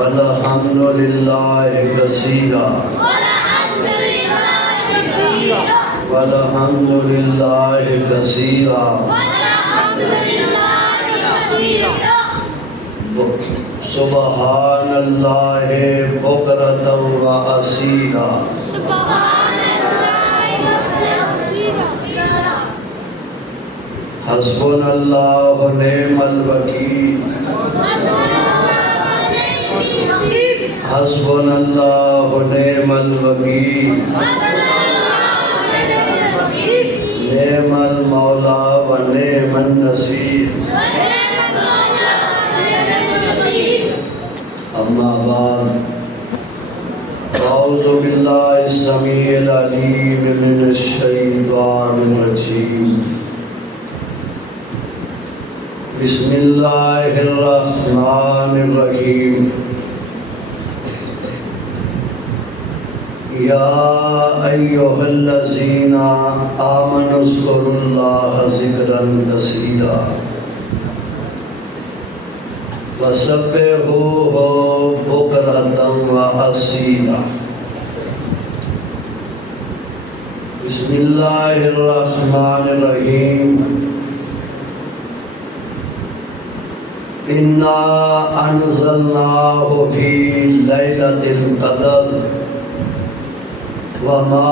والحمد للہ کثیرا والحمد للہ کثیرا سبحان اللہ بکرۃ و اصیلا حسبنا اللہ و نعم الوکیل حسبنا اللہ و نعم الوکیل نعم المولا و نعم النصیر اما بعد اعوذ باللہ السمیع العلیم من الشیطان الرجیم بسم اللہ الرحمن الرحیم یا ایہا الذین آمنوا اذکروا اللہ ذکرا کثیرا وسبحوہ بکرۃ و اصیلا بسم اللہ الرحمن الرحیم انا انزلناہ فی لیلۃ القدر وما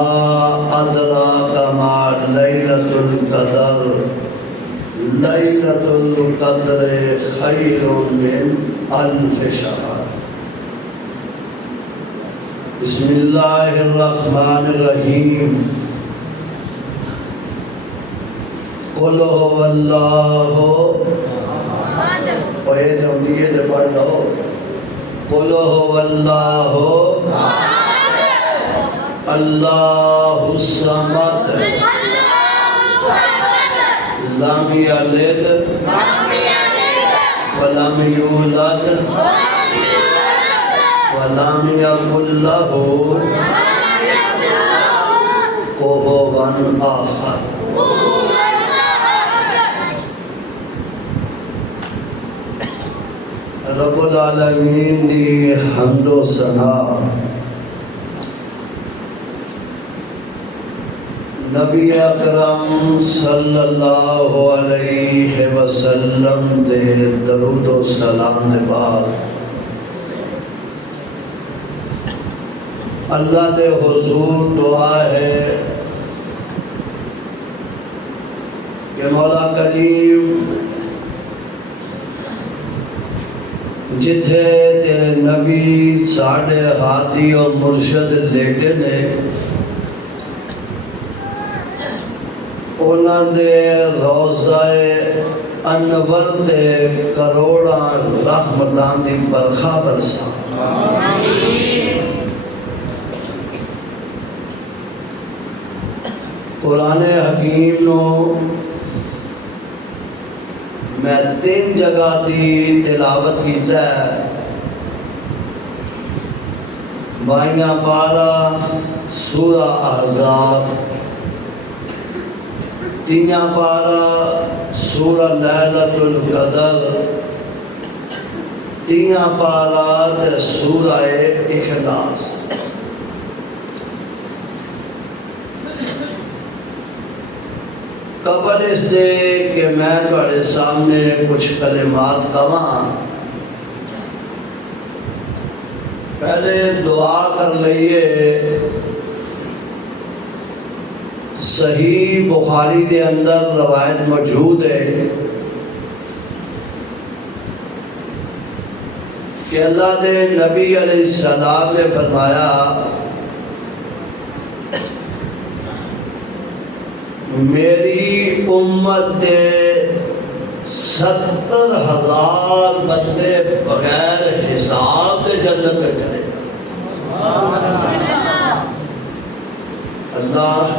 ادراک ما لیلۃ القدر لیلۃ القدر خیر من الف شہر بسم اللہ الرحمن الرحیم قل هو اللہ قید امنیت پڑھ لو قل هو اللہ اللہ الصمد لم یلد ولم یولد ولم یکن لہ کفوا احد رب العالمین دی حمد و ثنا نبی اکرم صلی اللہ علیہ وسلم دے درود و سلام دے بعد اللہ دے حضور دعا ہے کہ مولا کریم جتھے تیرے نبی ساڑھے ہادی اور مرشد لیٹے نے اونا دے روضہ انور دے کروڑا رحمتان دی برخا برسا قرآن حکیم نو میں 3 جگہ دی تلاوت کیتا ہے 22 پارہ سورہ احزاب 3 پارہ سورہ لیلۃ القدر 3 پارہ سورہ اخلاص قبل اس دے کہ میں تھوڑے سامنے کچھ کلمات کہاں پہلے دعا کر لئیے صحیح بخاری دے اندر روایت موجود ہے کہ اللہ دے نبی علیہ السلام نے فرمایا میری امت دے 70,000 بندے بغیر حساب دے جنت میں چلے اللہ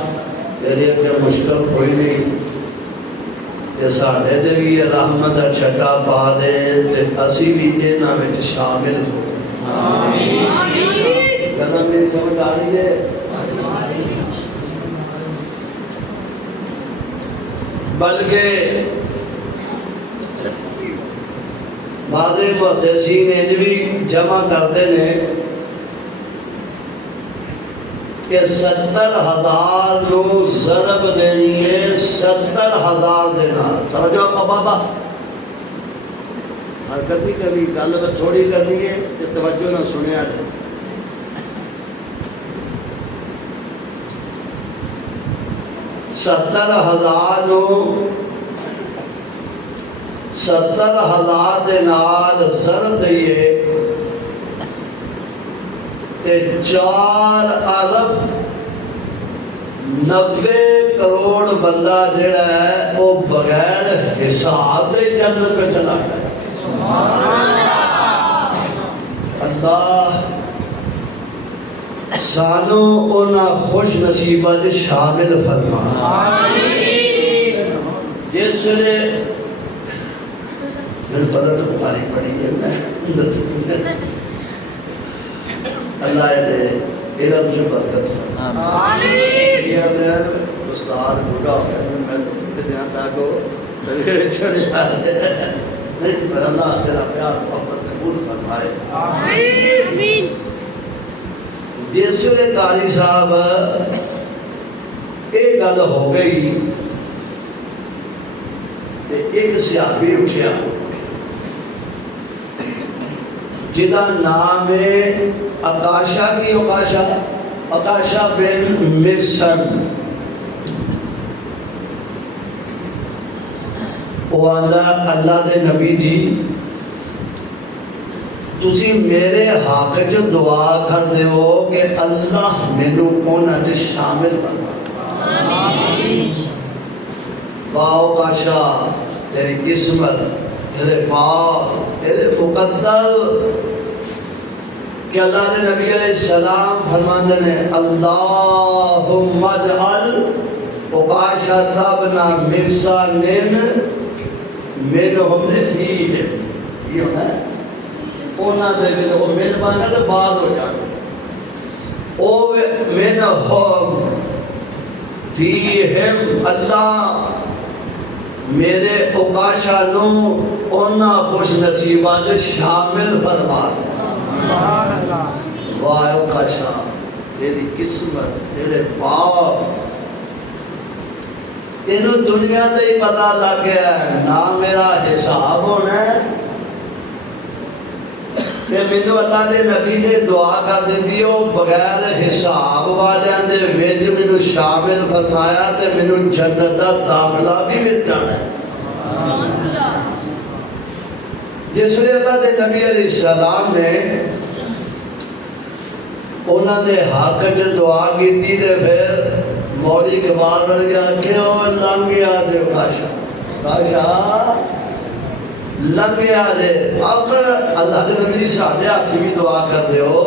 تیرے کے مشکل کوئی نہیں کہ ساڑھے دے بھی رحمت چھٹا پا دے اسی بھی اینا میں شامل ہو جنم میں سمجھ آ رہی ہے بلکہ بعد محدثین انج بھی جمع کرتے ہیں کہ 70,000 نو ضرب دینی ہے 70,000 دینا. توجہ کا بابا حرکت نہیں کرنی, گل میں تھوڑی کرنی ہے کہ توجہ نہ سنیا جائے. 70,000 نو 70,000 دے نال ضرب دئیے تے 4 ارب 90 کروڑ بندہ جڑا ہے وہ بغیر حساب دے جنت پہ چلا جائے. اللہ سانو اونا خوش نصیبہ جی شامل فرما. جس نے میں فضل بخاری پڑھی ہے میں اللہ دے علم سے برکت فرما. یہ میرا استاد بوڑھا ہو گیا میں دھیان تاکو چھڑے جا رہے نہیں میرا اللہ تیرا پیار محبت قبول فرمائے. آمین. جس ویلے قاری صاحب ایک گل ہو گئی ایک صحابی اٹھیا جدا نام ہے اکاشا کی اکاشا بن مرسن. وہ آندہ اللہ دے نبی جی تسی میرے حق جو دعا کر دے ہو کہ اللہ مینوں اونا جو شامل بنا. باؤ کاشا تیری قسمت تیرے پاک تیرے مقدر کہ اللہ نے نبی علیہ السلام فرماندے نے اللہم اجعل اکاشا تابنا مرسانین منہم فیہم. یہ ہوتا ہے اونا دے لئے وہ من بانا تو بعد ہو جانا او منہم فیہم. اللہ میرے اکاشا نو اونا خوش نصیبہ جو شامل فرما. سبحان اللہ. واہ اکاشا تیری قسمت تیرے پاک تینوں دنیا تے ہی پتہ لگ گیا ہے نہ میرا حساب ہونا ہے کہ مینوں اللہ دے نبی نے دعا کر دیندی ہو بغیر حساب والیاں دے وچ مینوں شامل فرمایا تے مینوں جنت دا داخلہ بھی مل جانا ہے. جس نے اللہ دے نبی علیہ السلام نے انہاں دے حق وچ دعا کیتی تے پھر مولی کے بعد رہ گیا کیوں لنگ گیا دے کاشا لگ گیا دے. اب اللہ دے نبی ساڑھے ہاتھ بھی دعا کر دے ہو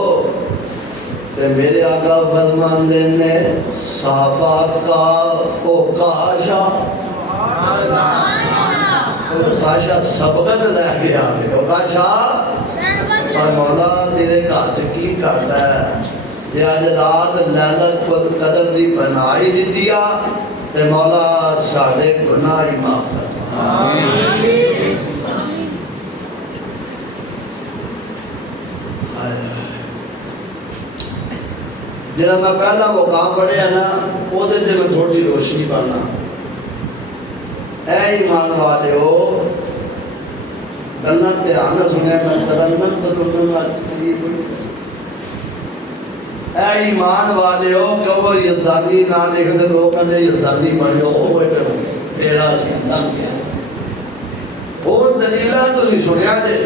تے میرے آقا فرماندے نے صحابہ کا او کاشا کاشا سبقت لے گیا او کاشا اور مولا تیرے کارچ کی کرتا ہے یہ آج رات لیلت قدر دی بنائی دی دیا تے مولا ساڑھے گناہ ہی معاف کرتا. جنہاں میں پہلا مقام پڑھے ہیں نا وہ دے میں تھوڑی روشنی پڑھنا. اے ایمان والے ہو گلنا دھیان سنیا میں ترنم تو ترنم قریب ہوئی. اے ایمان والے ہو کیوں یزدانی نہ لکھ دے لوگوں نے یزدانی پڑھے ہو وہ پیڑا سیدھا کیا اور دلیلہ تو نہیں سنیا دے.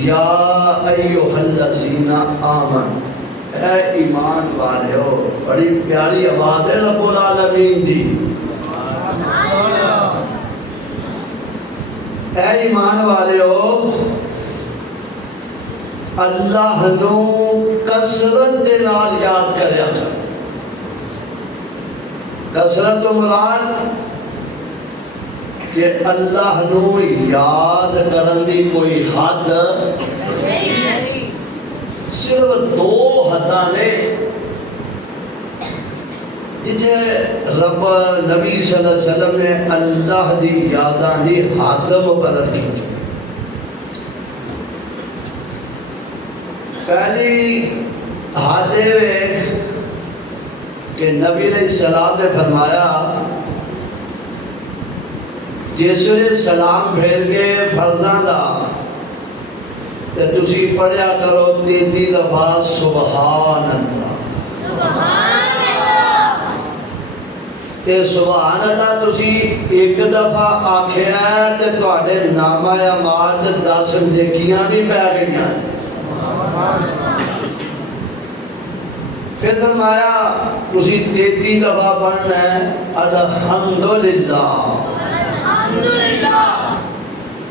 یا ایوہ الذین آمن اے ایمان والے ہو. بڑی پیاری آواز ہے رب العالمین دی. اے ایمان والے ہو اللہ نو کثرت دے نال یاد کریا کر. کثرت و مراد کہ اللہ نو یاد کرن دی کوئی حد صرف 2 حداں نے جے رب نبی صلی اللہ علیہ وسلم نے اللہ دی یادانی حد مقرر کی تھی. پہلی حد ہے کہ نبی علیہ السلام نے فرمایا جس نے سلام بھیج کے فرزاں دا تے تسی پڑھیا کرو 33 دفعہ سبحان اللہ. تے سبحان اللہ تسی ایک دفعہ آکھیا تے تواڈے نامہ اعمال 10 نیکیاں بھی پہ گئیاں. پھر فرمایا تسی 33 دفعہ پڑھنا ہے الحمدللہ.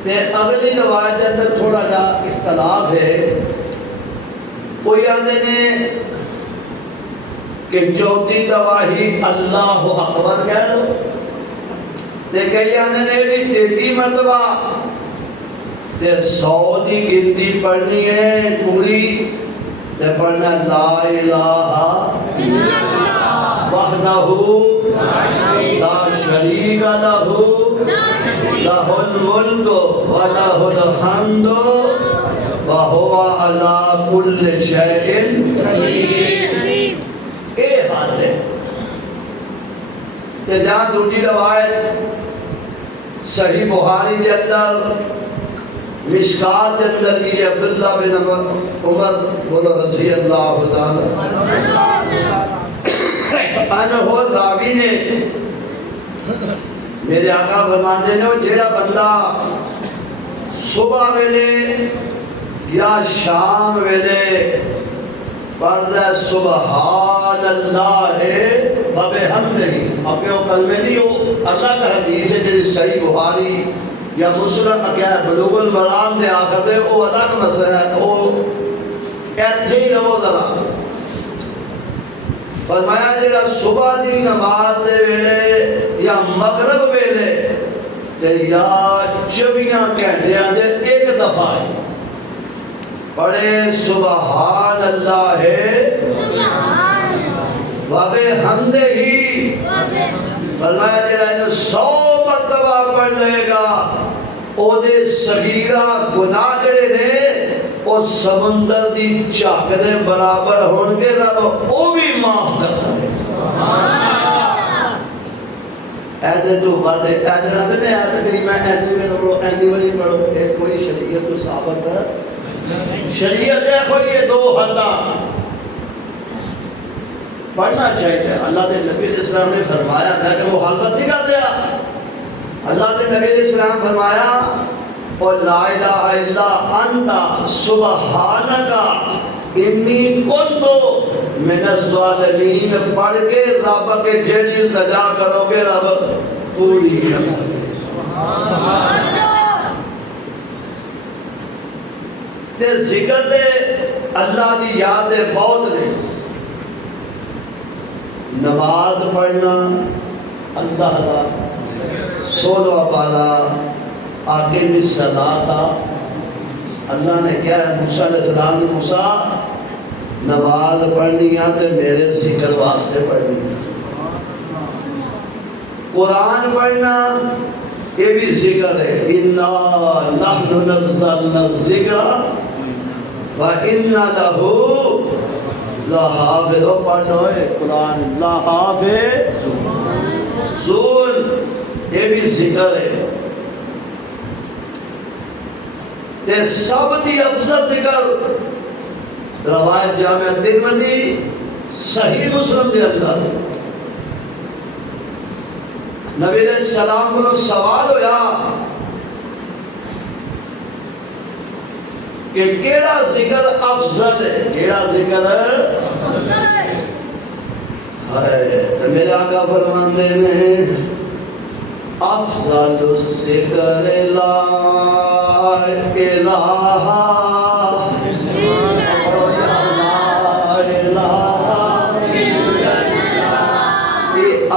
تے اگلی روایت اندر تھوڑا جا اختلاف ہے. کوئی آدھے نے کہ 34 دفعہ ہی اللہ اکبر کہہ لو، تے کئی آدھے نے بھی 33 مرتبہ تے 100 دی گنتی پڑھنی ہے پوری. تے پڑھنا لا الہ وحدہ لا شریک لہ لہ الملک ولہ الحمد وہو علی کل شیء قدیر. اے حال ہے. تے جہاں دوسری روایت صحیح بخاری کے اندر مشکات کے اندر کی عبداللہ بن عمر بولو رضی اللہ تعالی عنہ راوی نے میرے آقا فرماتے ہیں جیڑا بندہ صبح ویلے یا شام ویلے پڑھ رہا سبحان اللہ وبحمدہ. اپنے وہ کلمے نہیں ہو اللہ کا حدیث ہے جیڑی صحیح بخاری یا مسلم کیا ہے بلوغ المرام دے آخر دے وہ الگ مسئلہ ہے. وہ ایتھے ہی رہو ذرا. فرمایا جیڑا صبح دی نماز دے ویلے یا مغرب ویلے تے یا 24 گھنٹیاں دے ایک دفعہ پڑھے سبحان اللہ وبحمدہ. فرمایا جیڑا 100 مرتبہ پڑھ لے گا او دے صغیرہ گناہ جڑے نے او سمندر دی جھاگ دے برابر ہون گے. رب او بھی معاف کرتا ہے. ایدے تو باتیں ایدے نہ دے ایدے کریمہ ایدے میں نمبرو ایدے والی پڑھو. ایک کوئی شریعت کو ثابت ہے شریعت ہے کوئی یہ 2 حدہ پڑھنا چاہیے. اللہ نے نبی علیہ السلام نے فرمایا میں کہ مخالفت نہیں کر دیا. اللہ نے نبی علیہ السلام فرمایا اور لا الہ الا انت سبحانک انی کنت من الظالمین پڑھ کے رب کے جیڑی التجا کرو گے رب پوری تے ذکر دے اللہ دی یاد دے بہت نے. نماز پڑھنا اللہ دا سولہ پارا آگے بھی صلاۃ. اللہ نے کیا ہے موسیٰ علیہ السلام نے موسیٰ نماز پڑھنی ہے تے میرے ذکر واسطے پڑھنی ہے. قرآن پڑھنا یہ بھی ذکر ہے. اِنَّا نَحْنُ نَزَّلْنَا الذِّكْرَ وَإِنَّا لَهُ لَحَافِظٌ. پڑھنا ہے قرآن لَحَافِظٌ یہ بھی ذکر ہے. تے سب دی افضل ذکر روایت جامع ترمذی صحیح مسلم دے اندر نبی علیہ السلام کو سوال ہویا کہ کیڑا ذکر افضل ہے. کیڑا ذکر ہے میرے آقا فرماندے نے افضل الذکر لا الہ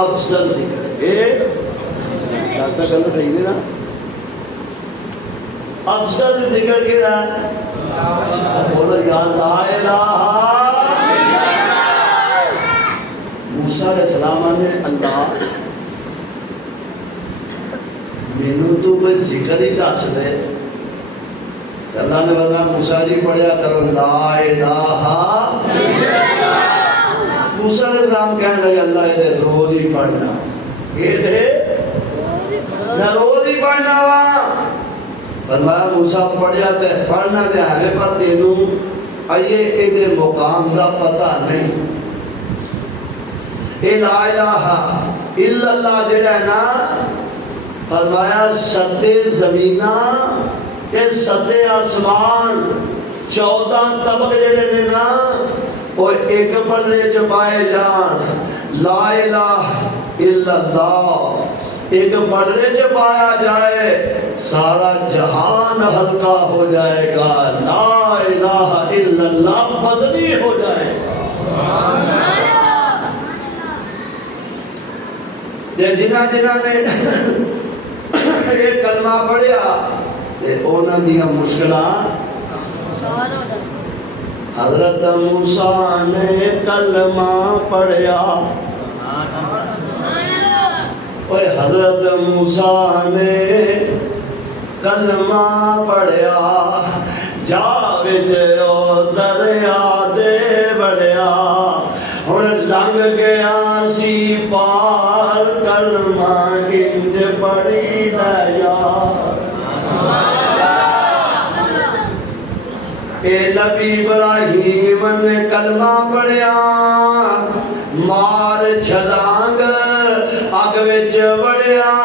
افضل ذکر ہے. گل صحیح نہیں نا. افضل ذکر کیڑا بولو یا لا الہ. موسیٰ موسیٰ علیہ السلام نے اللہ مینوں تو کوئی ذکر ہی دس دے. اللہ نے فرمایا موسیٰ جی پڑھیا کرو لا الہ. موسیٰ علیہ السلام کہنے لگے اللہ یہ روز ہی پڑھنا, یہ دے میں روز ہی پڑھنا وا. فرمایا موسیٰ پڑھیا تے پڑھنا تے ہمیں پر تینوں آئیے ایدے مقام دا پتہ نہیں. اے لا الہ الا اللہ جڑا ہے نا, فرمایا ستے زمینہ اے ستے آسمان 14 طبق جڑے نے نا وہ ایک پلے چ پائے جان. لا الہ الا اللہ ایک پلے چ پایا جائے سارا جہان ہلکا ہو جائے گا. لا الہ الا اللہ بدنی ہو جائے گا. جنہ نے یہ کلمہ پڑھیا تے اونا دیا مشکلات. حضرت موسیٰ نے کلمہ پڑھیا, حضرت موسیٰ نے کلمہ پڑھیا, جا وچ دریا دے بڑھیا, ہن لنگ گیا سی پار کلمہ انج پڑھی دے یار. اے نبی ابراہیم نے کلمہ پڑھیا, مار چھلانگ اگ وچ وڑیا,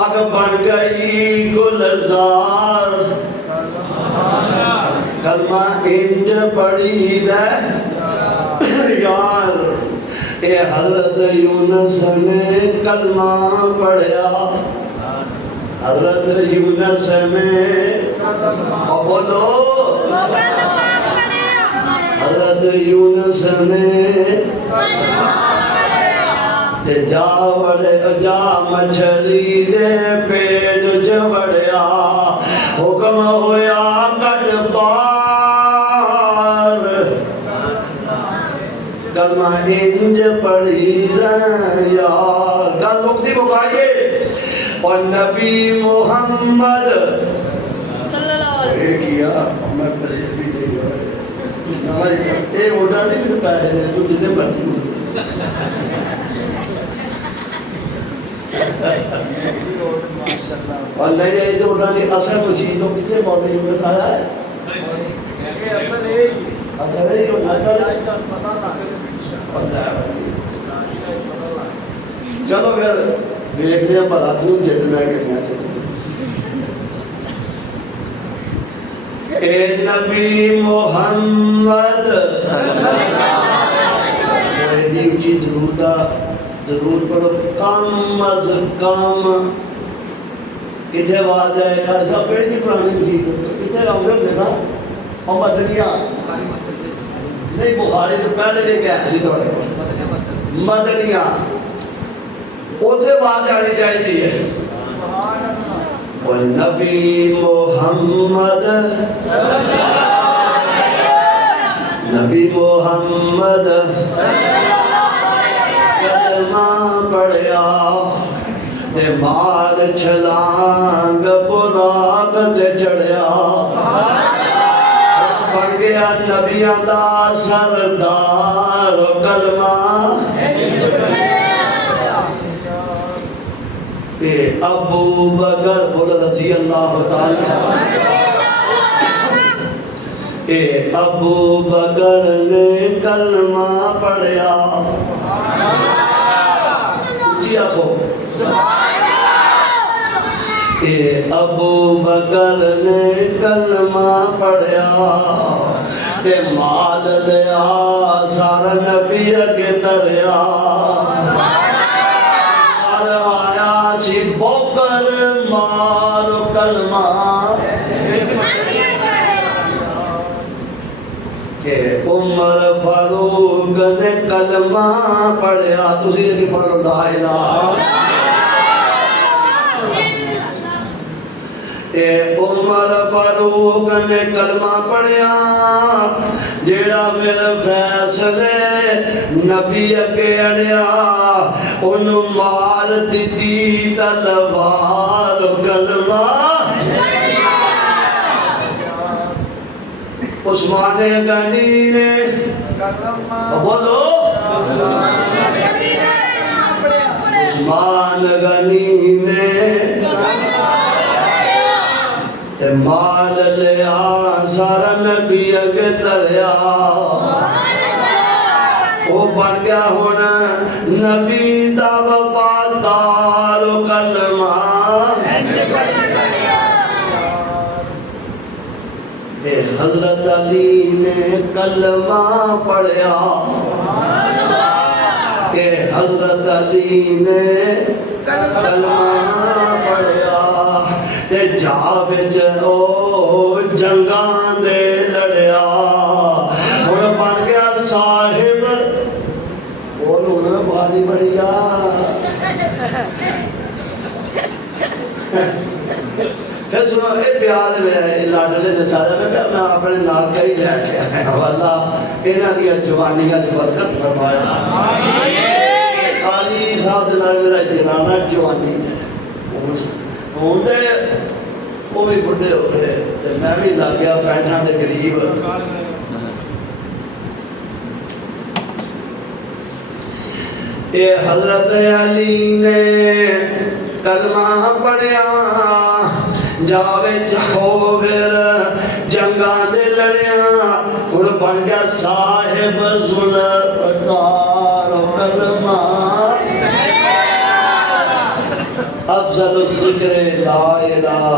اگ بن گئی گلزار. کلمہ انج پڑھی دے یار. اے حضرت یونس نے کلمہ پڑھیا, حضرت یونس نے بولو حضرت یونس نے جا مچھلی دے پیٹ چ وڑیا, حکم ہویا کٹ پار. کلمہ انج پڑھی رہے یار. گل مکتی مکائیے. اور نبی محمد صلی اللہ علیہ وسلم اے ہوتا نہیں بھی پہلے نے تو جتنے مرضی اور نہیں ہے تو ہوتا نہیں. اصل مسیح تو پیچھے موضوع میں سارا ہے اصل ہے اصل ہے جو چلو پھر دیکھنے بھلا کیوں جتنا کرنا ہے. اے نبی محمد اونچی ضرور پڑھو کم از کم کتنے بات ہے خالصہ پیڑ کی پرانی چیز کتنے آؤں گے دیکھا اور مدنیہ نہیں بخاری تو پہلے لے کے ایسی تھوڑے مدنیہ اوتھے بات آنی چاہیے ہے. نبی محمد نبی محمد کلمہ پڑھیا تے مار چھلانگ براق تے چڑھیا, بن گیا نبیاں دا سردار. کلمہ اے ابو بکر بولا رضی اللہ تعالی, اے ابو بکر نے کلمہ پڑھیا. جی آپو اے ابو بکر نے کلمہ پڑھیا تے مال لیا سارا نبی کے دریا. سی بوکر مار کلمہ کہ عمر فاروق نے کلمہ پڑھیا. تسی یہ پڑھو لا الہ. اے عمر فاروق نے کلمہ پڑھیا جیڑا میرے فیصلے نبی اگے اڑیا انہوں مار دیتی تلوار کلمہ عثمان غنی نے بولو عثمان غنی نے مال لیا سارا نبی اگے تریا وہ بن گیا ہونا نبی دا وفادار کلمہ حضرت علی نے کلمہ پڑھیا کہ حضرت علی نے کلمہ پڑھیا تے جا بچ او جنگاں دے لڑیا ہن بن گیا صاحب بولو نا باری بڑھیا پھر سنو اے پیار میرے لاڈلے نے سارا میں کہا میں اپنے نال کئی لے کے آیا اللہ انہاں دی جوانیاں دی برکت فرمایا علی صاحب جناب میرا جنانہ جوانی ہے ہوں دے وہ بھی بڑھے ہو گئے میں بھی لگ گیا بیٹھا دے قریب اے حضرت علی نے کلمہ پڑھیا جاوے ہوویر جنگاں دے لڑیا ہن بن گیا صاحب ذوالفقار کلمہ افضل الذکر لا الہ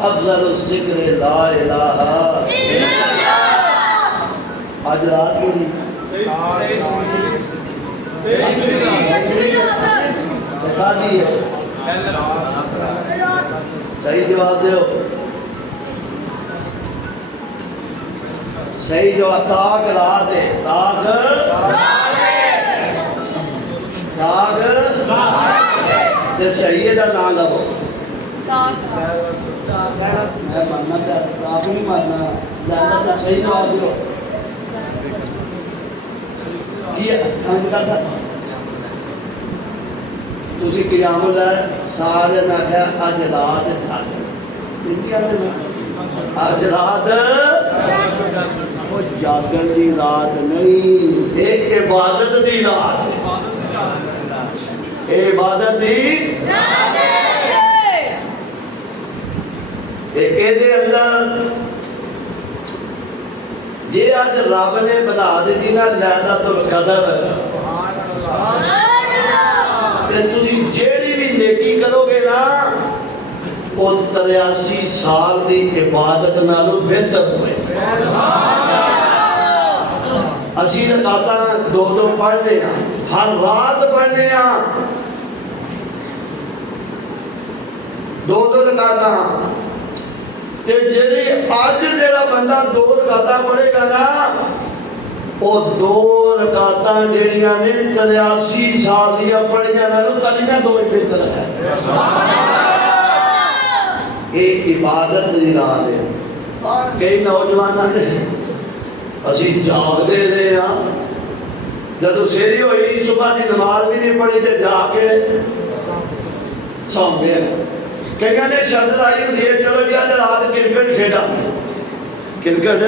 افضل الذکر لا الہ آج رات کو نہیں چکا دی ہے صحیح جواب دے ہو صحیح جواب تاک را دے تاک تاک تے صحیح دا نام لگو میں ماننا چاہتا آپ نہیں ماننا زیادہ تا صحیح جواب دے یہ کھانتا تھا تُسی قیام اللہ سارے نہ کہا آج رات کھاتے آج رات وہ جاگن دی رات نہیں ایک عبادت دی رات عبادت دی ایک دے اندر جی آج رب نے بنا دی نا لیلۃ القدر تُسی جیڑی بھی نیکی کرو گے نا وہ 83 سال دی عبادت نالو بہتر ہوئے اسی رکعتاں دو پڑھنے ہیں ہر رات پڑھنے ہیں دو رکعتاں تے جیڑی آج جیڑا بندہ 2 رکعتاں پڑھے گا نا وہ 2 رکعتاں جیڑیاں نے 83 سال دیا پڑھیاں نا کلیاں 2 ہی بہتر ہے یہ عبادت دی رات ہے کئی نوجوان نے اسی جاگ دے رہے ہیں جب سیری ہوئی صبح دی نماز بھی نہیں پڑھی تے جا کے سو گئے کئی نے شرط لائی ہوئی ہے چلو جی آج رات کرکٹ کھیڑا کرکٹ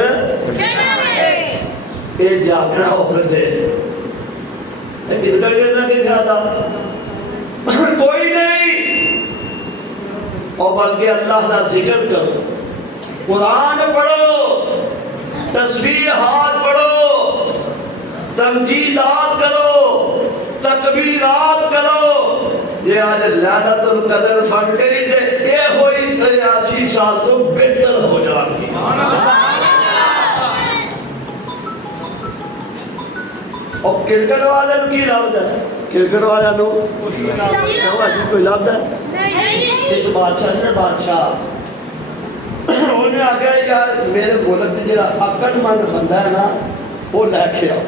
یہ جاگنا ہوگا دے کرکٹ کھیڑنا کی کھاتا کوئی نہیں اور بلکہ اللہ دا ذکر کرو قرآن پڑھو تسبیحات پڑھو تمجیدات کرو تکبیرات کرو یہ آج لیلۃ القدر بن گئی تھے یہ ہوئی 83 سال تو بہتر ہو جاتی اور کرکٹ والے نو کی لابد ہے کرکٹ والے نو کوئی لابد ہے ایک بادشاہ نے بادشاہ انہیں آگیا یار میرے ملک سے جڑا عقل مند بندہ ہے نا وہ لے کے آؤ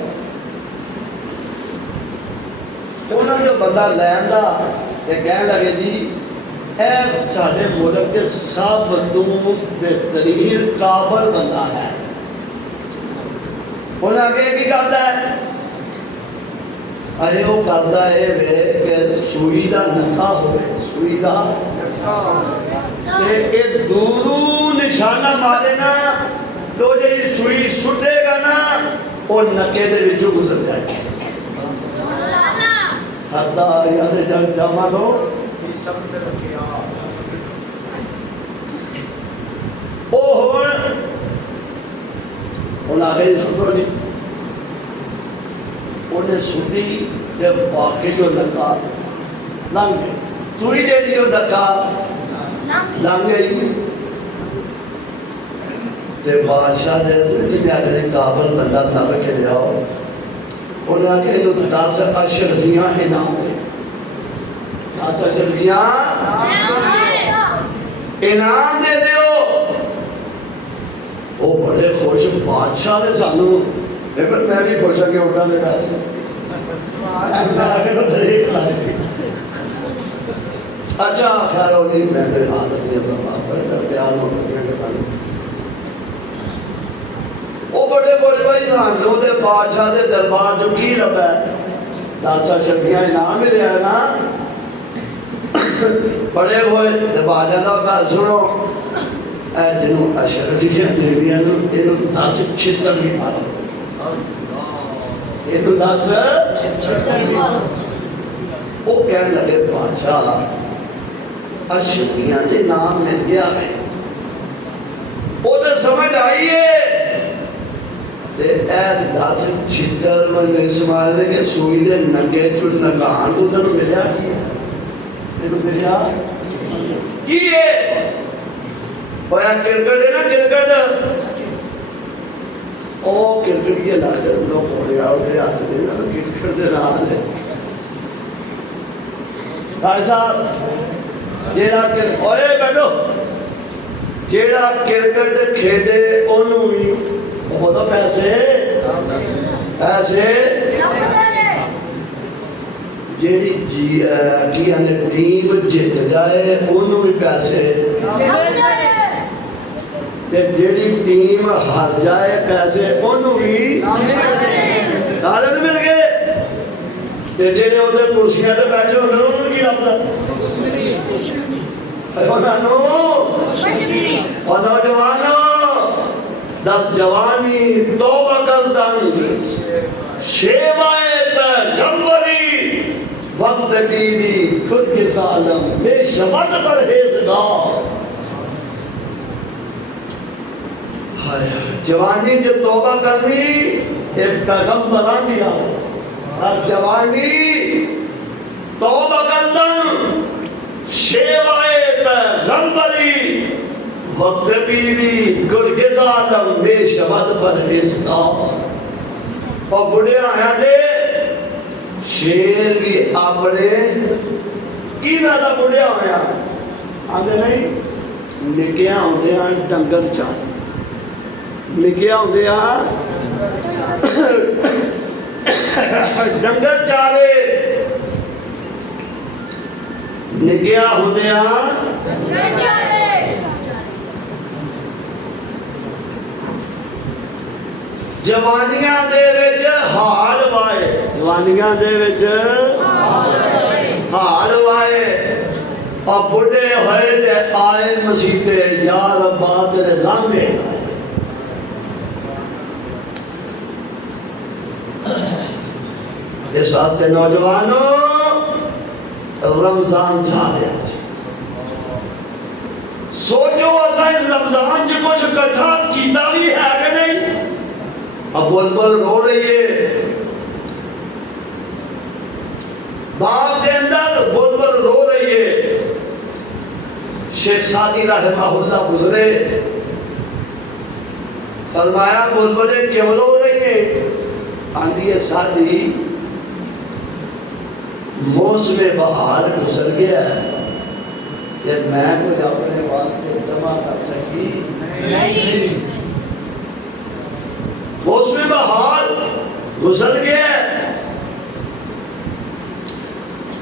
انہوں نے جو بندہ لین دا یہ کہنے لگے جی اے سارے ملک کے سب تو بہترین قابل بندہ ہے انہیں آگے کی کرتا ہے اے وہ کرتا ہے کہ سوئی دا نکا ہوئے سوئی دا کہ دورو نشانہ مارے نا تو جی سوئی سٹے گا نا وہ نکے دے وچوں گزر جائے حتی یاد جب جمع لو او ہون انہیں آگے سٹو نہیں انہیں سٹی جب باقی جو نکا لنگ گئی سوئی دے دی جو نکا لنگ گئی تے بادشاہ نے دنیا کے قابل بندہ لب کے لیاؤ انہیں آگے انہوں 10 اشرفیاں انعام دے 10 اشرفیاں انعام دے دیو وہ بڑے خوش بادشاہ نے سانو لیکن میں بھی خوش ہوں کہ اٹھا لے پیسے اچھا خیر ہوگی میں نے عادت میں اپنا پیار محبت میں بتا لوں وہ بڑے بڑے بھائی سانو دے بادشاہ دے دربار جو کی رب ہے 10 اشرفیاں انعام ملے ہیں نا بڑے ہوئے دے بادشاہ دا گل سنو اے جنوں اشرفیاں دیویاں نو اینو 10 چھتر بھی مارو اینو 10 چھتر بھی مارو وہ کہنے لگے بادشاہ اشرفیاں دے نام مل گیا ہے وہ تو سمجھ آئیے تے اے 10 چھتر من اسماعیل دے کہ سوئی دے نگے چڑ نگان تو تنو ملیا کی ہے تنو ملیا کی ہے ہویا کرکٹ ہے نا کرکٹ او کرکٹ یہ لگے لوگ ہو گیا ہوتے آسے دینا کرکٹ دے رہا ہے بھائی صاحب جیڑا کرکٹ اوئے بیٹھو جیڑا کرکٹ کھیڑے انہوں بھی خدا پیسے پیسے جیڑی کی ہمیں ٹیم جیت جائے انہوں بھی پیسے جیڑی ٹیم ہار جائے پیسے انہوں بھی سارے مل گئے جیڑے ادھر کرسیاں تے بیٹھے انہوں نے کی اپنا نوجوانوں در جوانی توبہ کردن شیبائے پر گمبری وقت بیدی خود کے سالم بے شمت پر حیزگاہ جوانی جو توبہ کرنی ایک پیغمبران دیا اور جوانی توبہ کردن شیوائے پیغمبری وقت بیدی گرگز آدم بے شبد پر حسکا اور بڑے آیا دے شیر بھی اپنے کی ویدہ بڑے آیا آدھے نہیں نکیاں ہوندے ہیں ڈنگر چاہتے نکیاں ہوندے ہیں ڈنگر چارے نکیاں ہوندے ہیں جوانیاں دے وچ حال وائے جوانیاں دے وچ حال وائے اور بڑھے ہوئے تے آئے مسیحے یا ربا تیرے لامے اس وقت نوجوانوں رمضان جا رہا ہے سوچو ایسا رمضان جو کچھ کٹھا کیتا بھی ہے کہ نہیں اب بلبل رو رہی ہے باغ دے اندر بلبل رو رہی ہے شیخ سعدی رحمہ اللہ گزرے فرمایا بلبلیں کیوں رو رہی ہے آندھی سعدی موسم بہار گزر گیا ہے کہ میں کچھ اپنے واسطے جمع کر سکی نہیں موسم بہار گزر گیا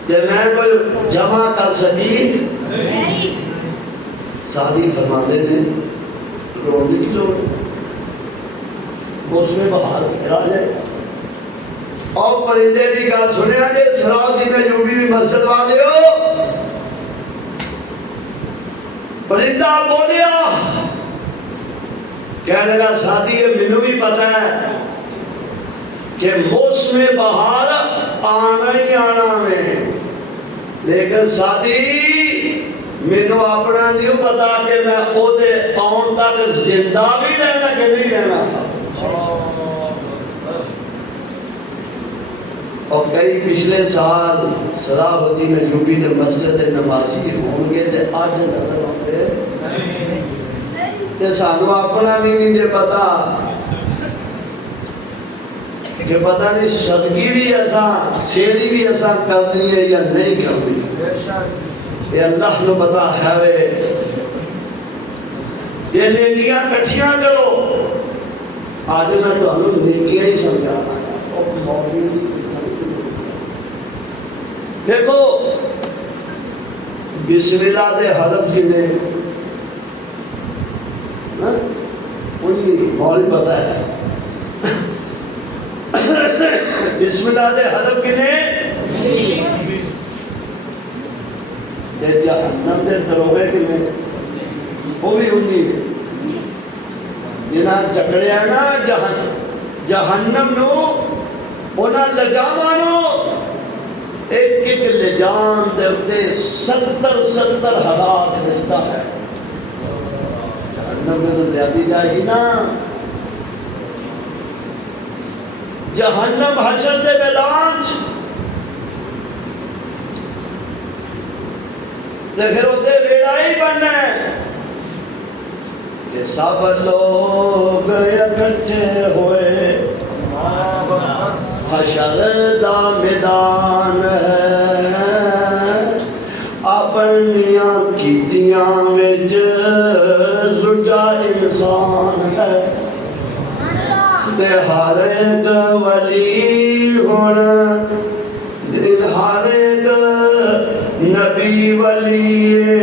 کہ میں کوئی جمع کر سکی سعدی فرماتے نے رونے کی لوڑ موسم بہار پھر آ جائے اور پرندے کی گل سنیا جی سراؤ جی نے جو بھی مسجد والے ہو پرندہ بولیا کہنے لگا ساتھی مینوں بھی پتا ہے کہ موسم بہار آنا ہی آنا میں لیکن ساتھی مینوں اپنا نہیں پتا کہ میں او دے آن تک زندہ بھی رہنا کہ نہیں رہنا اور کئی پچھلے سال صلاح الدین ایوبی نے مسجد نمازی ہوں گے تے اج نظر آتے تے سانو اپنا بھی نہیں پتا کہ پتہ نہیں صدقی بھی ایسا سیری بھی ایسا کرنی ہے یا نہیں کرنی یہ اللہ نے پتا ہے وے یہ نیکیاں کٹھیاں کرو آج میں تو ہمیں نیکیاں ہی سمجھانا ہے دیکھو بسم اللہ دے حرف کنے انہی مولوی پتا ہے بسم اللہ دے حرف کنے دے جہنم دے دروگے کنے وہ بھی انہی جنہاں چکڑے ہیں نا جہنم نو انہاں لجامانو ایک ایک لجام دے اتے 70 ہلاک رشتہ ہے جہنم میں تو زیادی جائے نا جہنم حشر دے میدان تے پھر اتے ویڑائی بننا ہے کہ سب لوگ اکٹھے ہوئے حشر دا میدان ہے اپنیاں کیتیاں وچ لجا انسان ہے تے ہر ایک ولی ہونا ہر ایک نبی ولی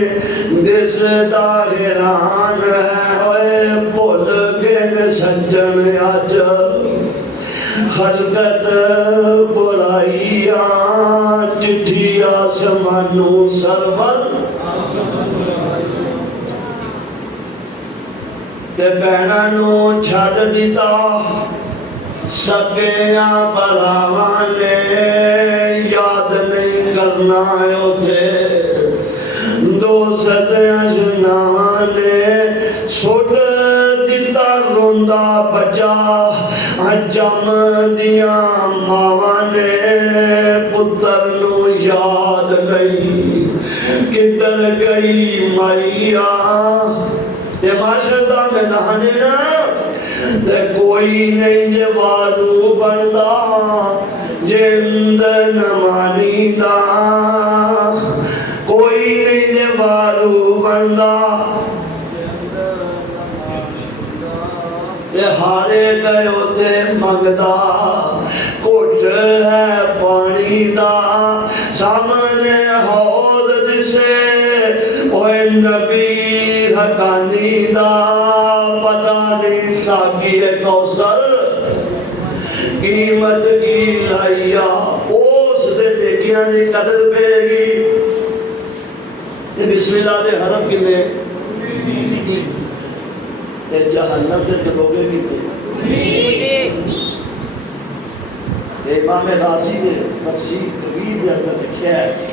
دس داران ہے ہوئے بھول کے سجن اج خلقت برائیاں چٹھی آسمانوں سرور تے بہناں نوں چھڈ دتا سگیاں بھراواں نے یاد نہیں کرنا اوتھے دوست اشناواں نے سٹ دتا روندا بچا جم دیاں ماواں نے پتر نو یاد نہیں کدھر گئی مائیا تے معاشرہ میں نہانے نا تے کوئی نہیں جے والو بندا جند نمانی دا کوئی نہیں جے والو بندا تے ہارے گئے ہوتے منگدا کٹ ہے پانی دا سامنے حوض دسے اوے نبی حقانی دا پتہ نہیں ساکی کوثر قیمت کی لائیا اس دے نیکیاں دی قدر پے گی تے بسم اللہ دے حرف کنے تے جہنم تے دروگے کی تے امام رازی نے تفسیر کبیر دے اندر لکھا ہے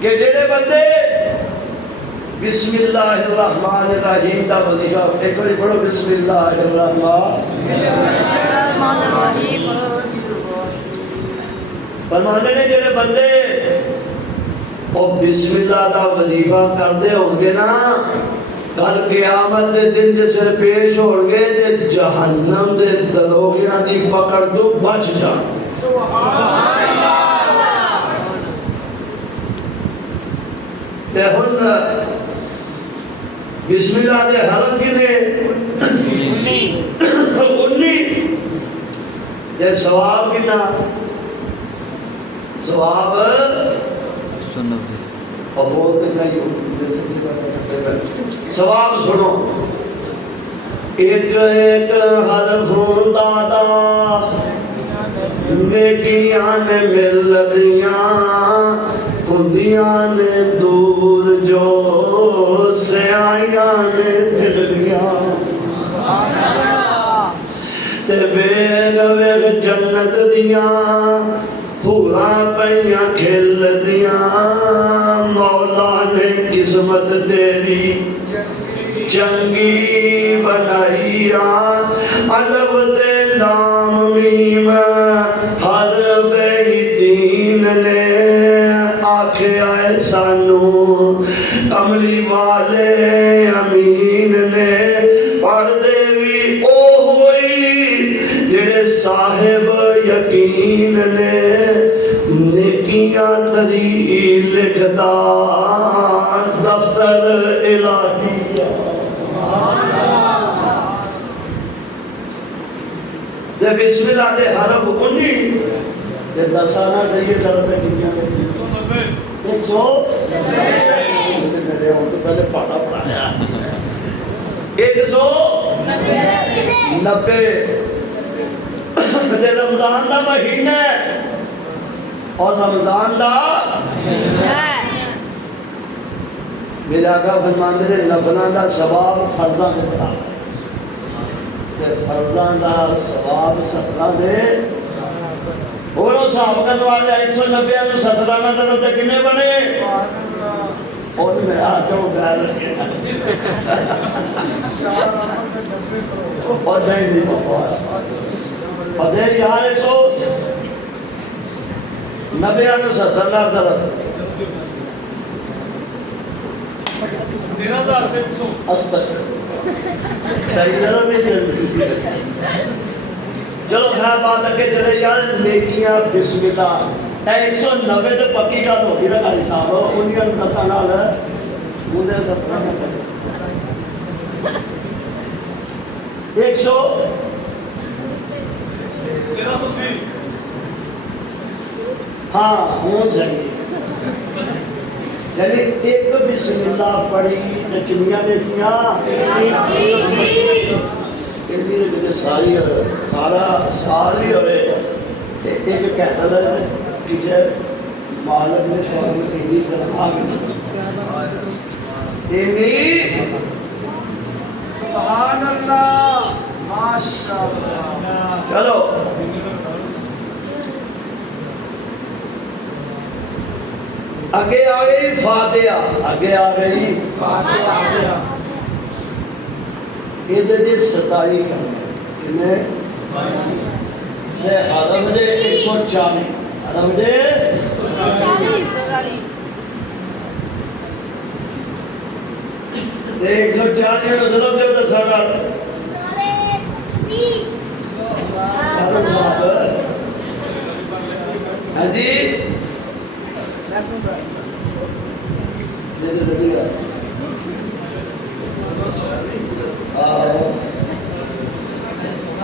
کہ جڑے بندے بسم اللہ الرحمن الرحیم دا وظیفہ ایک بڑی پڑھو بسم اللہ الرحمن الرحیم فرمانے نے جڑے بندے او بسم اللہ دا وظیفہ کردے ہوں گے نا کل قیامت دے دن جسے پیش ہوں گے تے جہنم دے دروگیاں دی پکڑ تو بچ جان سبحان اللہ تے ہن بسم اللہ دے حرف کنے 19 تے ثواب کنا ثواب 190 اور بولتے چاہیے سواب سنو ایک ایک حرف دادا نیکیاں نے ملدیاں ہندیاں نے دور جو سیائیاں نے ملدیاں تے ویگ ویگ جنت دیاں پورا پہیاں کھل دیاں مولا نے قسمت تیری چنگی بنائیا علب دے لام میم ہر بے دین نے آکھے آئے سانو کملی والے امین نے پڑھ دے بھی او ہوئی جڑے صاحب یقین نے نیکیاں تری لکھدا دفتر الہیہ دے بسم اللہ دے حرف انہی دے دسانہ دئیے در میں کنیاں میں 100 میرے ہوں تو پہلے پاڑا پڑھایا 190 رمضان دا مہینہ اور رمضان دا میرے آقا فرماندے نے نفلاں دا ثواب فرضاں دے برابر تے فرضاں دا ثواب 17 دے اور صاحب کرنے والے 190 میں 17 میں طرف تے کنے بنے اور میں آ جاؤں گھر اور نہیں پاپا اور دے یار 190 میں 17 طرف 13,100 استغفر صحیح طرح میں چلو خیر بات لگے چلے یار نیکیاں بسم اللہ 190 تو پکی کا تو ہوگی رکھا حساب ہو انہیں دسانا ہے مجھے 17 میں 100 ہاں ہوں چاہیے یعنی ایک بسم اللہ پڑھی کنیاں دیکھیاں کنی دے مجھے سارا ساری ہوئے ایک کہتا ہے کسے مالک نے شوہر میں کنی کرنا کنی سبحان اللہ ماشاءاللہ چلو آگے آگئی فاتحہ آگے آگئی فاتحہ یہ دے 27 کرنے انہیں عرب دے 140 عرب دے 140 نظروں دے ادھر سارا ہاں جی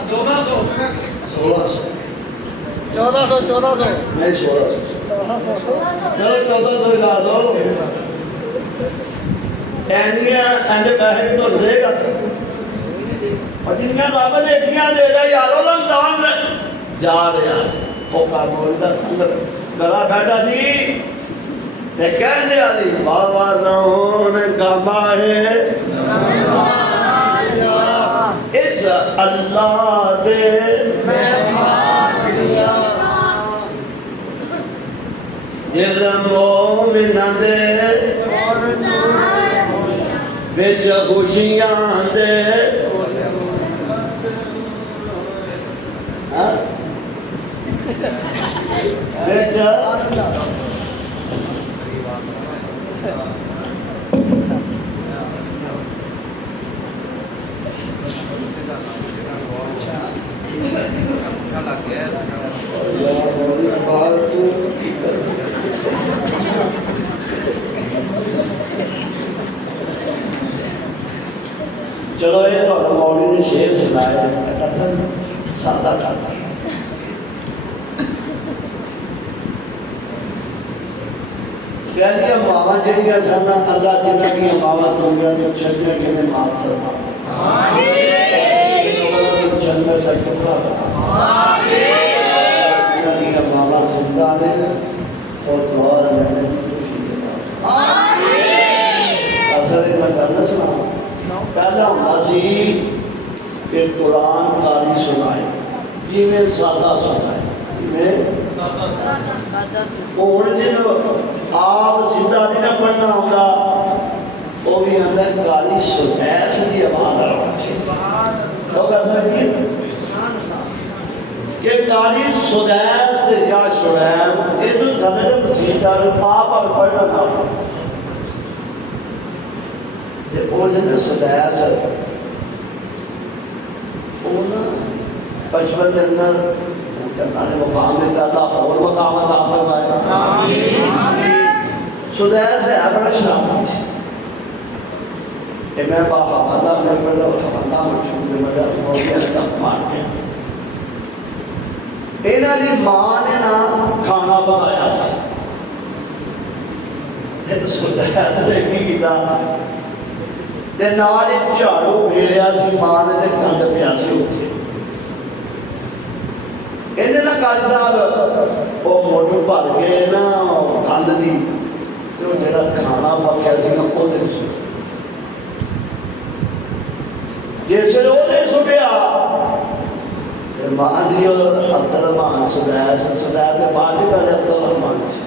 چودہ سو نہیں 1600 لا دو ایندے پیسے تو دے گا اور جنیاں بابا نے اتنیاں دے جا یارو رمضان جا رہے ہیں پوکا مولدہ سنگر گلا بیٹھا سی تے کہنے آدھی بابا رہون کا ماہے اس اللہ دے مہمان دیا دل مومنہ دے بچ خوشیاں دے بچ چلو یہ تو مولوی نے شعر سنایا سادہ کرتا پہلے ماوا جڑیاں سن اللہ جنہاں دی ماوا دنیا میں چھڑیاں کنے معاف فرما آمین جنت کا ٹکڑا آمین جنہاں دی ماوا زندہ نے اور دوار رہنے کی خوشی دے آمین اصل میں گل سنا پہلا ہوندا سی کہ قرآن قاری سنائے جی میں سادہ سنائے میں اور جن آپ سیدھا نہیں نہ پڑھنا ہوگا وہ بھی اندر کاری سدیس کی آواز کہ کاری سدیس یا شعیب یہ تو دھنر مسیحہ آپ اور پڑھنا نہ ہو اور جن سدیس وہ نا بچپن کے اندر اللہ مقام میں کہتا اور مقامات آپ فرمائے سدیس ہے بڑا شرامت کہ میں باحوالہ میں بڑا اللہ مشہور کے مدہ مولیت تک مار گیا اینا دی ماں نے نا کھانا پکایا سی سدیس نے کی کیتا تے نال ایک جھاڑو پھیریا سی ماں نے گند پیا سی اتنے کہتے نا قاضی صاحب وہ موٹو بھر گئے نا گند دی تو جڑا کھانا پکیا سی نا وہ نہیں سو جس وہ نہیں سٹیا ماں دی عبدالرحمان سدیس کے بعد ہی پہلے عبدالرحمان سی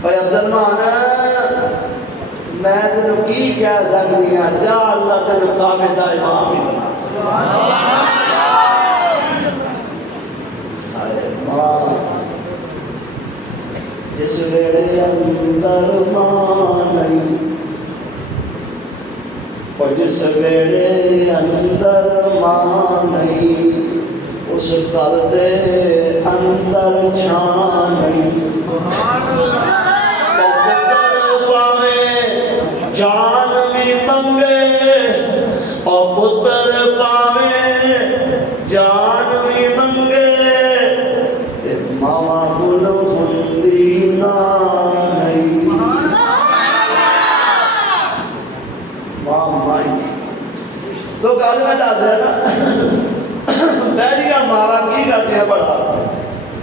بھائی عبدالرحمان میں تینوں کی کہہ سکتی ہوں جا اللہ تینوں کعبے دا امام ہی بنا جس ویڑے اندر ماں نہیں اور جس ویڑے اندر ماں نہیں اس گھر دے اندر چھان نہیں جان بھی منگے اور پتر پاوے جان بھی منگے تے ماما گل ہندی نہ نہیں ماما تو گل میں دس رہا نا پہلی ماوا کی کرتے ہیں بڑا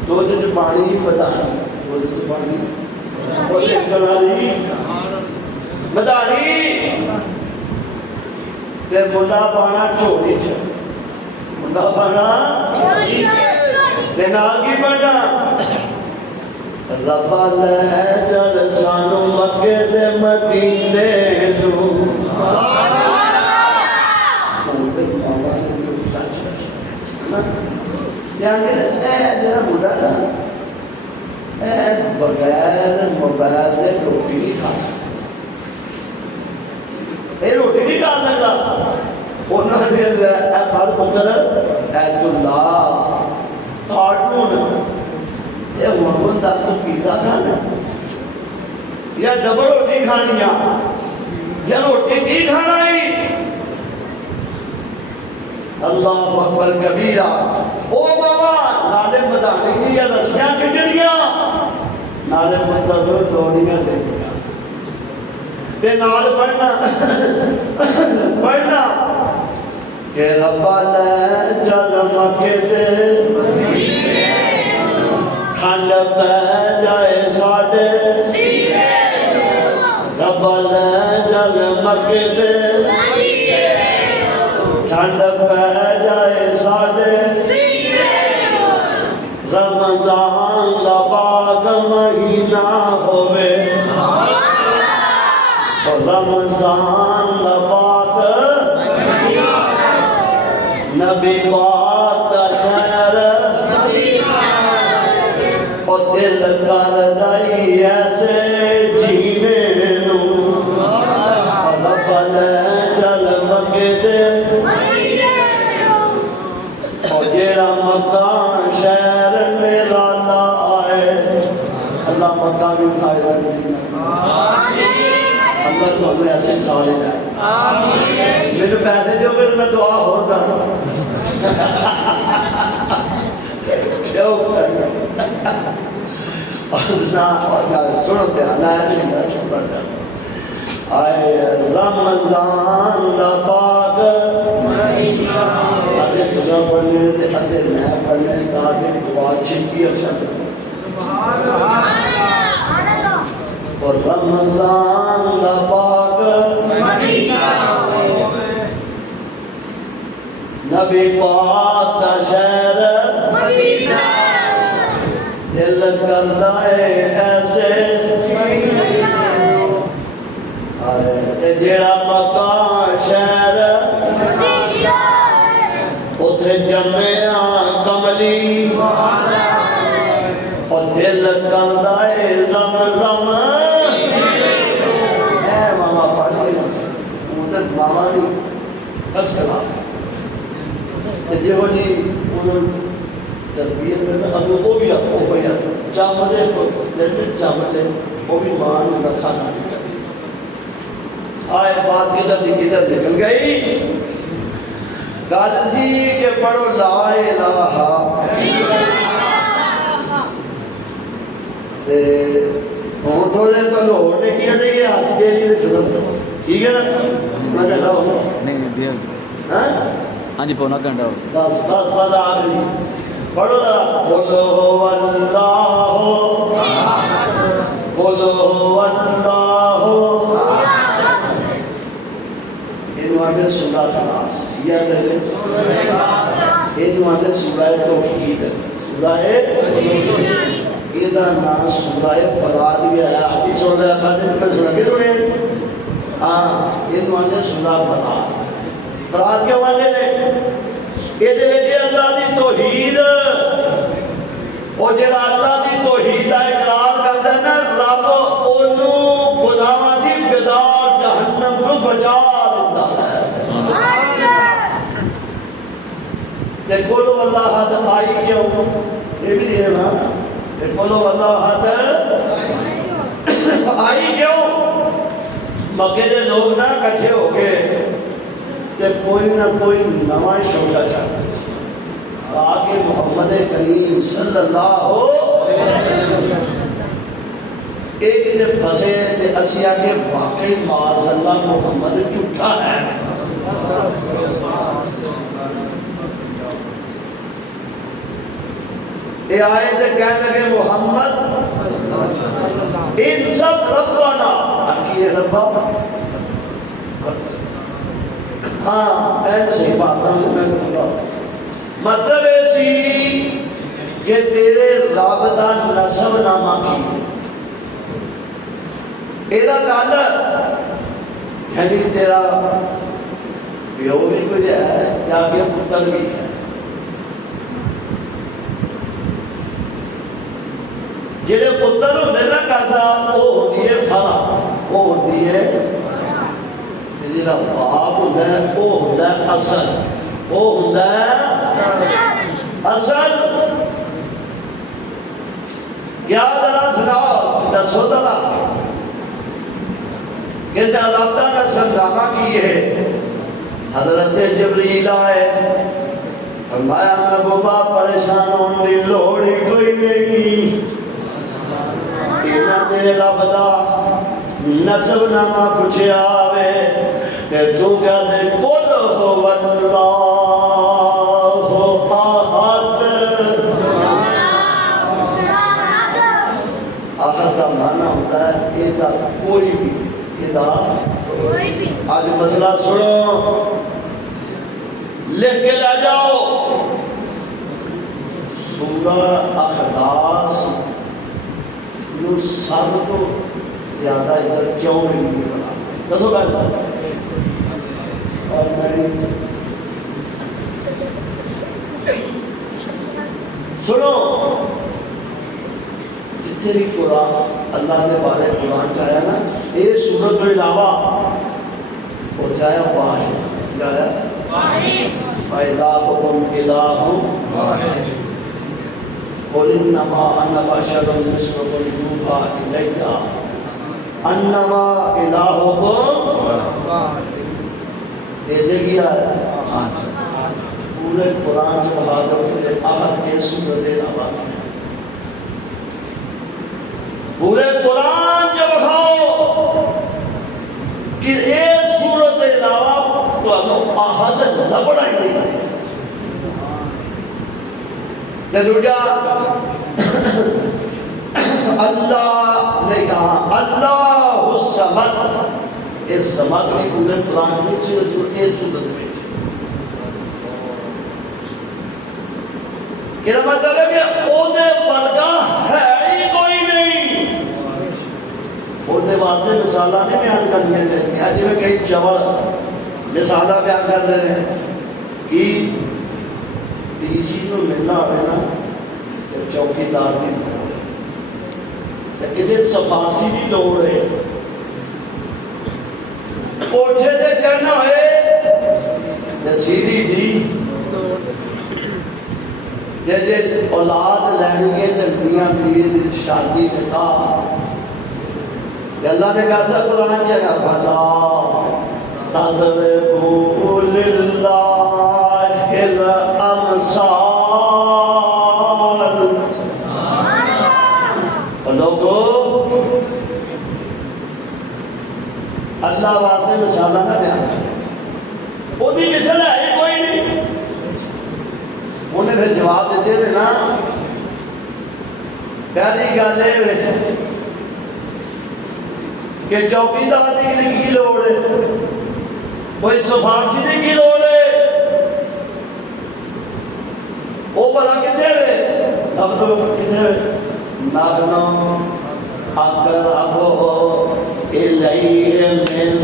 دو دن پانی بتانا دو دن پانی مداری تے منڈا پانا چھوڑی چھے منڈا پانا تے نال کی پڑھنا ربا لے جل سانو مکے تے مدینے دو یعنی اے جنہا منڈا تھا اے بغیر موبائل دے روٹی نہیں کھا سکتا اے روٹی نہیں کھا سکتا انہوں نے اے بھر پتر عبداللہ کارٹون اے محمد دس تو پیزا کھانا یا ڈبل روٹی کھانی یا روٹی کی کھانا ہی اللہ اکبر کبیرہ او بابا نالے مدانی کی یا رسیاں کھچڑیاں نالے مطلب دونیاں دیکھا تے نال پڑھنا کہ ربا لے چل مکے تے کھنڈ پہ جائے ساڑے ربا لے چل مکے تے کھنڈ پہ جائے ساڑے رمضان دا پاک مہینہ ہوئے رمضان دا پاک نبی پاک دا شہر اور دل کر دائی ایسے جینے نو رب لے چل مکے دے اور جیرا مکان شہر میرا نہ آئے اللہ مکان بھی کھائے رہے اللہ تو ہمیں ایسے سالے جائے میرے پیسے دیو پھر میں دعا ہو کروں سنا سنو دھیان ہے چھوٹا جا آئے رمضان دا پاک آدھے تجھا پڑھنے تے آدھے میں پڑھنے تاکہ دعا چھٹی ارشد اور رمضان دا پاک نبی پاک دا شہر دل کردا ہے ایسے جیڑا مکان شہر اتھے جمعیاں کملی اور دل کردا ہے زمزم اے ماما پڑھ لیا ادھر ماما نہیں بس کلا دیو جی انہوں تربیت میں ابو وہ بھی آپ کو ہویا چامدے کو جنت چامدے وہ بھی مان رکھا تھا آئے بات کدھر نکل گئی غازی کے پڑھو لا الہ ہوں تھوڑے تو لوٹ نے کیا نہیں ہے ہاتھ دے لیے سنو ٹھیک ہے نا میں کہتا ہوں نہیں دیا ہاں جی پونا گھنٹہ ہو بس بس بس آخری پڑھو ذرا بولو اللہ بولو اللہ آگے سورہ خلاص یا دلے یہ آگے سورہ توحید سورہ یہ نام سورہ بلاد بھی ہے حدیث سن رہا ہے بات میں سنا کے سنے ہاں یہ آگے سورہ بلاد بلاد کے والے نے یہ دے وچ اللہ دی توحید او جڑا اللہ دی توحید دا اقرار کردا ہے نا رب اونوں گناہاں دی بلا جہنم تو بچا دیتا ہے قولو اللہ حد آئی کیوں یہ بھی ہے نا قولو اللہ حد آئی کیوں مکے دے لوگ نہ کٹھے ہو گئے تے کوئی نہ کوئی نواں شوشہ چاہتا ہے آگے محمد کریم صلی اللہ علیہ وسلم ایک دے پھسے تے اسی آگے واقعی معاذ اللہ محمد جھوٹا ہے اے آئے تے کہنے لگے محمد ان سب ربنا اکی ربا ہاں این سے بات میں کہوں مطلب ایسی کہ تیرے رابطہ نسب نامہ کی ایدہ تعلق یعنی تیرا پیو بھی کچھ ہے یا کہ پتر بھی ہے جیلے پتر ہوتے نا کہتا وہ ہوتی ہے فلا وہ ہوتی ہے جیلے باپ ہوتا ہے وہ ہوتا ہے اصل وہ ہوتا ہے اصل کیا ذرا سناؤ دسو ذرا کہتے ہیں اللہ تعالیٰ نے سنگامہ کی ہے حضرت جبریل آئے فرمایا میں بابا پریشان ہونے لوڑی کوئی نہیں اینا تیرے رب دا نسب نامہ پوچھے آوے کہ تو کیا دے قل هو اللہ احد احد کا معنی ہوتا ہے ایدہ کوئی بھی ایدہ آج مسئلہ سنو لکھ کے لے جاؤ سورہ اخلاص یہ سب کو زیادہ عزت کیوں نہیں بنا دسو بھائی صاحب اور میری سنو جتنے بھی قرآن اللہ نے بارے قرآن چاہیا نا یہ سورت کے علاوہ وہ چاہیا واحد کیا ہے وَإِلَٰهُكُمْ إِلَٰهٌ وَاحِدٌ قُلْ إِنَّمَا أَنَا بَشَرٌ مِثْلُكُمْ يُوحَىٰ إِلَيَّ أَنَّمَا إِلَٰهُكُمْ وَاحِدٌ یہ جگہ ہے پورے قرآن جو حاضر کے احد کے سورت علاوہ ہے پورے قرآن جو بکھاؤ کہ اس صورت علاوہ تو آہد لبڑا ہی نہیں دوجا اللہ نے کہا اللہ الصمد، اس صمد بھی پورے قرآن میں صورت ایک صورت میں یہ مطلب ہے کہ اودے ورگا ہے ہی کوئی نہیں. اودے واسطے مثالہ نہیں بیان کرنی چاہیے. آج میں کئی چوڑ مثالہ بیان کر دے رہے ہیں کہ ڈی سی کو ملنا ہوئے نا چوکیدار کی کسی سفارسی کی دوڑ ہے کوٹھے دے کہنا ہے سیدھی دی جیسے اولاد لینی ہے تنفیاں میر شادی نکاح اللہ نے کہا تھا قرآن کیا کہا فَلَا تَضْرِبُوا لِلَّهِ الْأَمْثَالَ. لوگو اللہ واسطے مثالہ نہ بیان کرے وہ دی مثل ہے کوئی نہیں. انہیں پھر جواب دیتے تھے نا پہلی گل ہے کہ چوکیدار کی لوڑ ہے کوئی سفارسی کی لوڑ ہے وہ بلا کتنے ہوئے اب تو کتنے ہوئے ناغنو اقربو الیہ من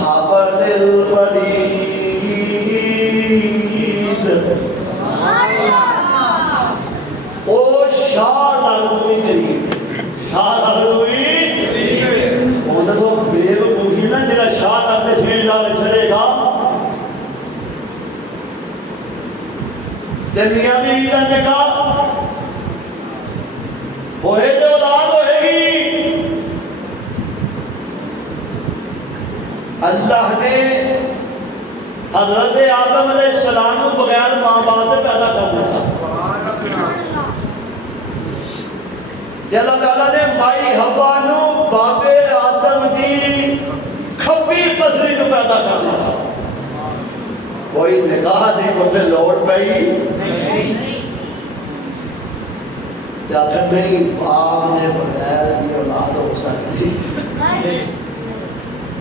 حبل الورید. او شاہ لگوئی قریب شاہ لگوئی انہوں تو بے وقوفی نا جنہا شاہ لگتے سیڑھ جانے چھڑے گا دنیا میں بھی جانے گا ہوئے جو اولاد ہوئے گی. اللہ نے حضرت آدم علیہ السلام کو بغیر ماں باپ سے پیدا کر دیا. اللہ تعالیٰ نے مائی حوا نو بابے آدم دی کھبی پسری کو پیدا کر دیا. کوئی نگاہ دی کو پھر لوڑ پئی یا پھر نہیں باپ نے بغیر بھی اولاد ہو سکتی.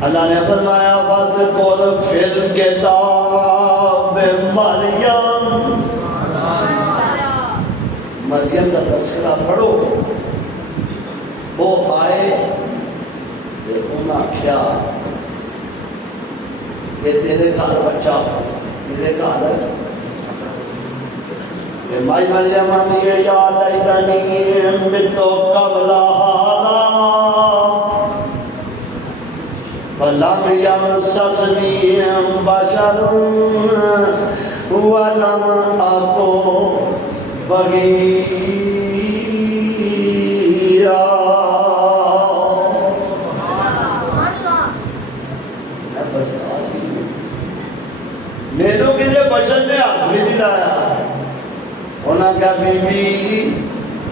اللہ نے فرمایا وَاذْكُرْ فِي الْكِتَابِ مَرْيَمَ. مریم کا تذکرہ پڑھو. وہ آئے انہوں نے کیا کہ تیرے گھر بچہ ہو میرے گھر ہے مائی مریم آنی ہے یا لیتنی متو قبل هذا ولم يمسسني بشر ولم أكن بغيا. میرے کسی بشر نے ہاتھ بھی نہیں لایا. انہاں کہا بی بی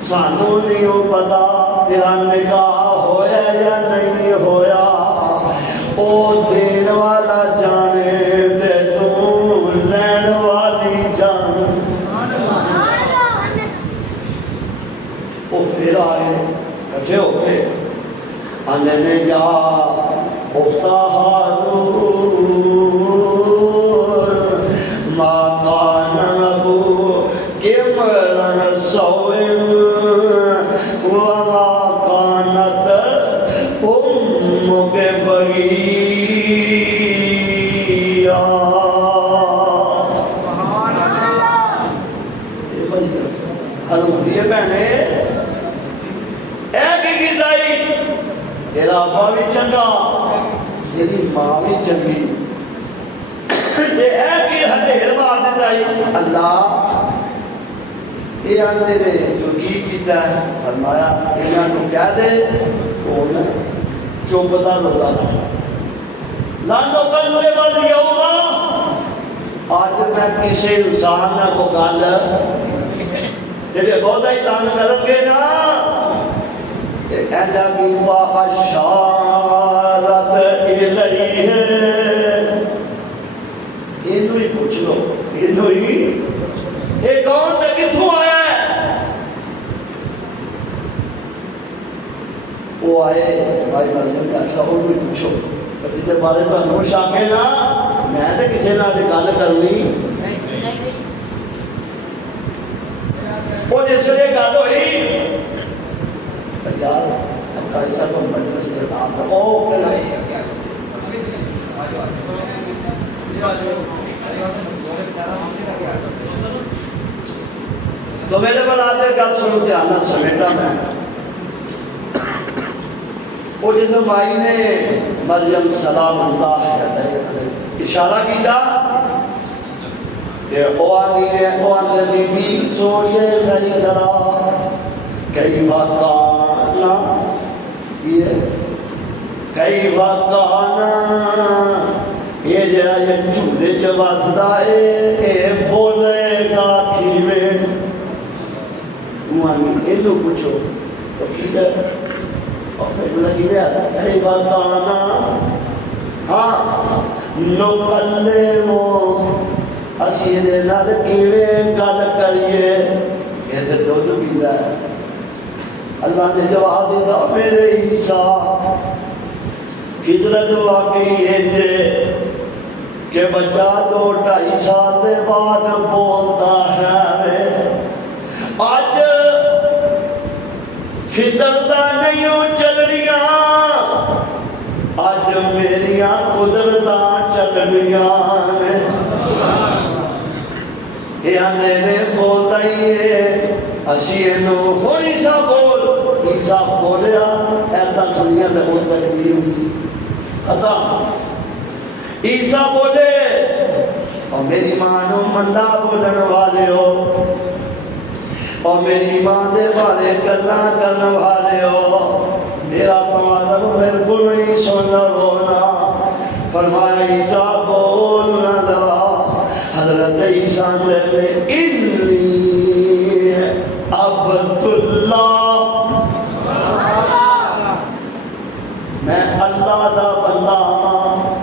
سانو نہیں ہو پتا تیرا نکاح ہویا یا نہیں ہویا او دین والا جانے تے تو لین والی جان. وہ پھر آئے کٹھے ہو کے آنے نے جا اختہ ہارون ما کان لہو کمرن سوئن وما کانت امک بغیا. حضور دیئے بہنے اے کی دائی تیرا ابا بھی چنگا تیری ماں بھی چنگی اے کی حدیر بات دائی اللہ یہ آنے دے جو کی کیتا ہے فرمایا انہاں کو کہہ دے تو انہیں چوبتا لگا لانو کلے بل یوما. آج میں کسی انسان نہ کو گل جیسے بہت ہی تانگ کریں گے نا کہنا بھی اشارت الیہ انہوں ہی پوچھ لو انہوں ہی یہ کون تھا کتھوں آیا ہے وہ آئے بھائی مریم نے آخیا وہ بھی پوچھو جس بارے تو انوش آکے نا میں تو کسی نہ گل کرنی وہ جس لئے گل ہوئی یار ایسا تو مجلس کے نام تھا او تو میرے بلاتے گل سنو دھیانہ سمیٹا میں وہ جس مائی نے مریم سلام اللہ اشارہ کیتا کہ اوانی بی بی سوڑیے سیدنا کئی وقانا کئی وقانا یہ جائے چھوڑے جوازدائے اے بولے گا کیوے اوانی انہوں پوچھو تو کیوے اور پھر لگی رہا تھا کئی وقانا ہاں نکلے مو اسیرے نال کیوے گل کریے یہ تو دودھ پیدا ہے اللہ نے جواب دیتا میرے عیسیٰ فطرت واقعی ہے کہ بچہ 2-2.5 سال دے بعد بولتا ہے آج فطرتہ نہیں چل رہیا آج میریاں قدرتہ چل رہیا یہ اندھے بولتا ہی ہے اسی انہوں ہون عیسیٰ بول عیسیٰ بولیا ایتا سنیا تے ہون تکبیر ہوئی اتا عیسیٰ بولے اور میری ماں نو مندہ بولن والے ہو اور میری ماں دے والے گلنا کرن والے ہو میرا تمہارا میرے کو نہیں سننا ہونا فرمایا عیسیٰ بولنا دوا حضرت عیسیٰ نے انی عبداللہ میں اللہ دا بندہ ہاں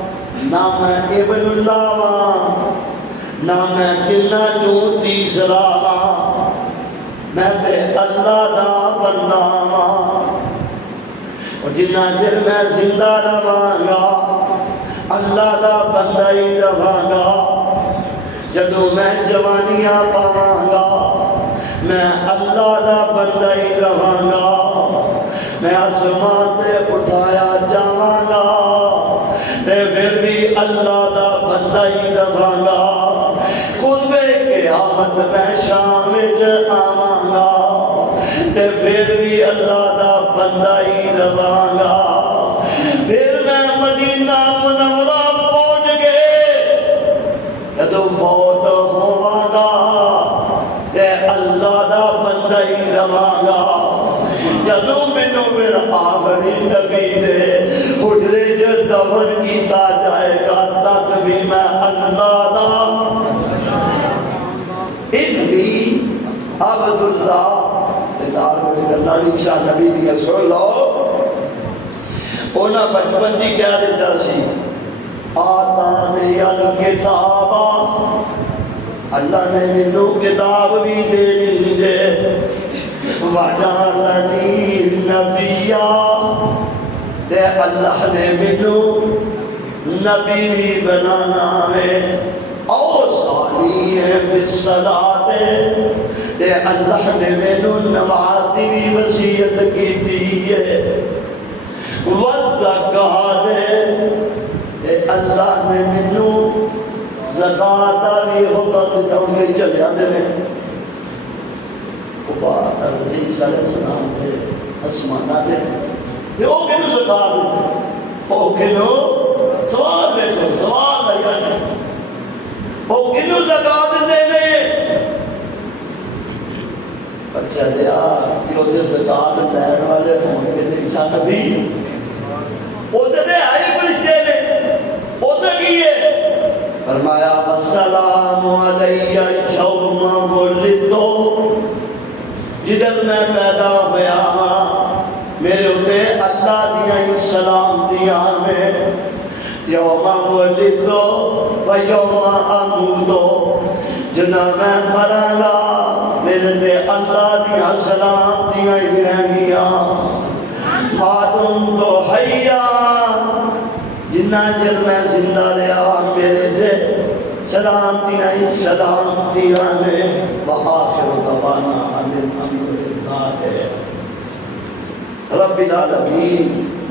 نہ میں ابن اللہ ہاں نہ میں کنا جو تیسرا ہاں میں تے اللہ دا بندہ ہاں اور جنہ دل میں زندہ رہاں گا اللہ دا بندہ ہی رہاں گا جدوں میں جوانیاں پاواں گا میں اللہ دا بندہ ہی رہاں گا میں آسمان تے اٹھایا جاواں گا تے پھر بھی اللہ دا بندہ ہی رہاں گا قربِ قیامت میں شام وچ آواں گا تے پھر بھی اللہ دا بندہ ہی رہاں گا پھر میں مدینہ منورہ پہنچ گئے جدوں فوت ہوواں گا تے اللہ دا بندہ ہی رہاں گا جدوں مینوں میرا آخری نبی دے حجرے جو دفن کیتا جائے گا تد بھی میں اللہ دا انی عبداللہ اتار ہوئی اللہ عیسیٰ نبی دیا سن لو اونا بچپن جی کیا دیتا سی آتانی الکتابہ اللہ نے منو کتاب بھی دینی دے وَجَعَلَنِي نَبِيًّا تے اللہ نے منو نبی بھی بنانا ہے اوصانی ہے بالصلاۃ تے اللہ نے منو نماز دی بھی وصیت کی دی ہے والزکاۃ تے اللہ نے منو زکاة بھی ہوگا کہ تم میں چلے آنے میں حضرت عیسیٰ علیہ السلام تھے اسمانہ دے یہ او کنو زکاة دیتے او کنو سوال بیٹھو سوال آیا نہیں او کنو زکاة دیتے بچہ دیا کہ اسے زکاة لین والے ہونے کے عیسیٰ نبی او دے آئی پرشتے نے او دے کیے فرمایا السلام علیہ یوم ولدت جدل میں پیدا ہوا میرے اللہ دیا سلام دیا میں یوم ولدو و یوم امودو جنا میں مرانا میرے دے اللہ دیا سلام دیا گیا خاتم تو حیا جنا جر میں زندہ لیا میرے دے سلام دیا نے وآخر دعوانا الحمدللہ رب العالمین.